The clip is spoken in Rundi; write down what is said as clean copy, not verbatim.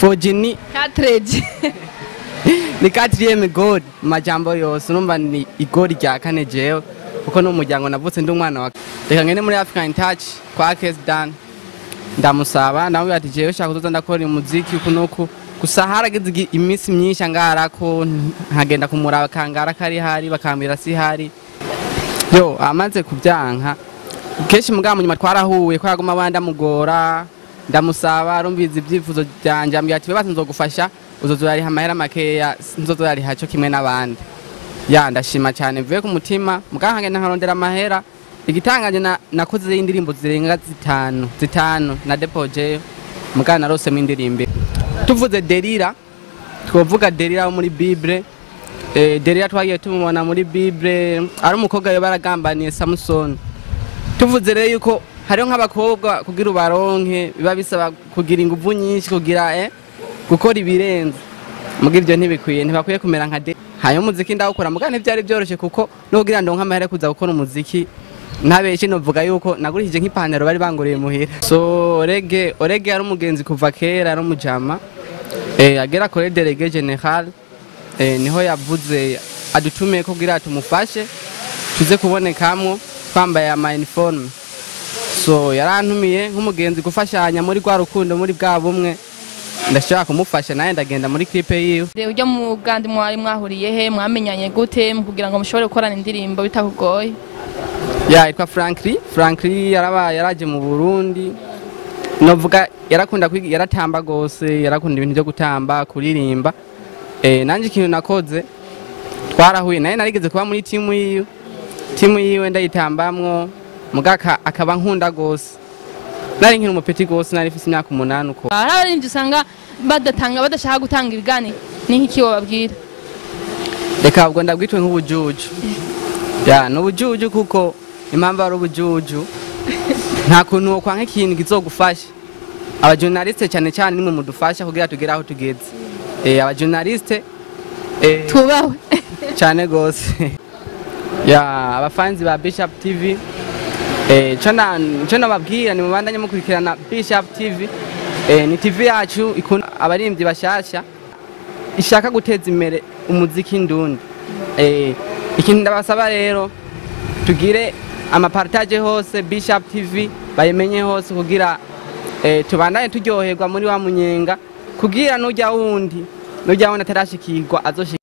4G ni 4G. ni 4ème god majambo yose urumva ni igori rya kane jewe kuko no muryango navutse ndi umwana wa reka ngene muri African Touch kwa Akes Dan ndamusaba nawe ati jewe shaka kuzoza ndakora umuziki kunuku gusa haragize iminsi myinshi angarako nkagenda kumuraba kangara kari hari bakambira si hari yo amaze kubyanka keshi mugabo nyuma twarahuye ko yaguma banda mugora ndamusaba arumviza ibyifuzo byanje ambya ati basi nzogufasha uzozoyari hamahera makeya nzozoyari haco kimwe n'abandi ya ndashima cyane mvuye ku mutima mugahangenda nkarondera amahera igitangaje nakoze indirimbo zirenga zitanu na depoje mugana narose mu indirimbo tuvuze derira twovuga derira muri Bible derira twagiye tumubona muri Bible ari umukobwa yo baragambaniye Samson tuvuze rero yuko hariho nk'abakobwa kugira ubaronke biba bisaba kugira inguvu nyinshi kugira gukora ibirenze mugira ibyo ntibikwiye ntibakwiye kumera nka hayo muziki ndawukora mugana ntibyari byoroshye kuko no kugira ndonka amahera kuza gukora umuziki ntabeshye novuga yuko nagurishije nk'ipantaro bari banguriye muhira so orege ari umugenzi kuva kera ari umujama agera kuri délégué général niho yavuze adutumiye kugira tumufashe tuze kubonekamwo twambaye ama uniforme so yarantumiye nk'umugenzi gufashanya muri gwa rukundo muri bwa bumwe ndashaka kumufasha naye ndagenda muri clip yiwe ujya mu Bugande mwari mwahuriye he mwamenyanye gute kugira ngo mushobore gukorana indirimbo bitakugoye ya itwa Frankly yaraje mu Burundi novuga yarakunda kwiga yaratamba gose yarakunda ibintu byo gutamba kuririmba nanje ikintu nakoze twarahuye naye narigeze kuba muri timu yiwe ndayitambamwo mugaka akaba nkunda gose nari nkiri umupeti gose nari mfise imyaka 8 uko ararinje usanga badashaka gutanga ibigani ni nk'iki wababwira reka ubwo ndabwitwe nk'ubujuju ya n'ubujuju kuko impamvu ari ubujuju nta kuntu wo kwanka ikintu kizogufasha abajournaliste cyane cyane nimwe mudufasha kugira tugera aho tugeze abajournaliste tubawe cyane gose ya abafanzi ba Bishop TV cyo nababwira ni mubandanye mukurikirana Bishop TV ni TV yacu ikunda abarimvyi bashasha ishaka guteza imbere umuziki ndundi ikintu ndabasaba rero tugire amapartage hose Bishop TV bayimenye hose kugira tubandanye turyoherwa muri wa munyenga kugira nujya wundi atarashikirwa azoshika